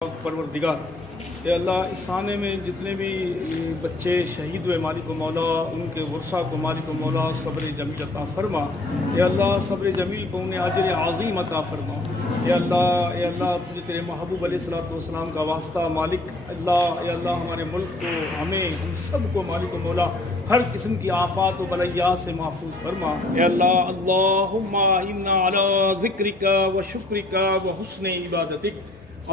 پروردگار اے اللہ اس خانے میں جتنے بھی بچے شہید ہوئے مالک و مولا ان کے ورثہ کو مالک و مولا صبر جمیل عطا فرما. اے اللہ صبر جمیل کو انہیں اجر عظیم عطا فرما. اے اللہ تجھے تیرے محبوب علیہ الصلوۃ والسلام کا واسطہ مالک اللہ. اے اللہ ہمارے ملک کو ہمیں ہم سب کو مالک و مولا ہر قسم کی آفات و بلیات سے محفوظ فرما. اے اللہ اللہم انا علی ذکرک و شکرک و حسن عبادتک.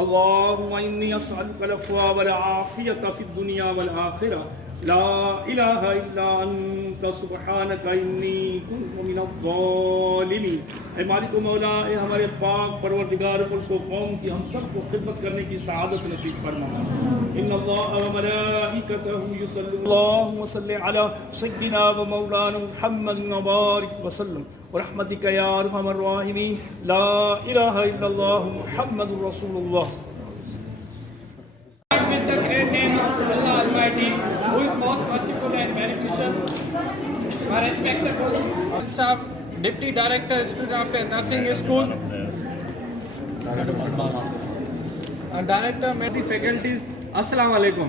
اللهم إني أسألك العفو والعافية في الدنيا والآخرة لا إله إلا أنت سبحانك إني كنت من الظالمين. اے مالک و مولا اے ہمارے پاک پروردگار ملک و قوم کی ہم سب کو خدمت کرنے کی سعادت نصیب فرما. ان اللہ وملائکتہ یصلون اللہم صل علی سیدنا و مولانا محمد وبارک وسلم برحمتک یا ارحم الراحمین. لا الہ الا اللہ محمد رسول اللہ. With the great name of Allah Almighty, who is most merciful and beneficial, my respected Sahab, Deputy Director, Student Affairs, Nursing School, Director, Medical Faculties, Assalamu Alaikum.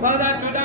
2014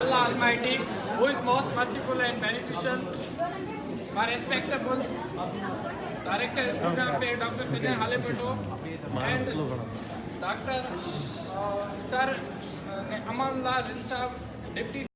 Allah Almighty, who is most merciful and beneficial, my respectable Director, Student Affairs, Dr. Sajjan Halepato, and Dr. Sir Amanullah Rin Sahab, Deputy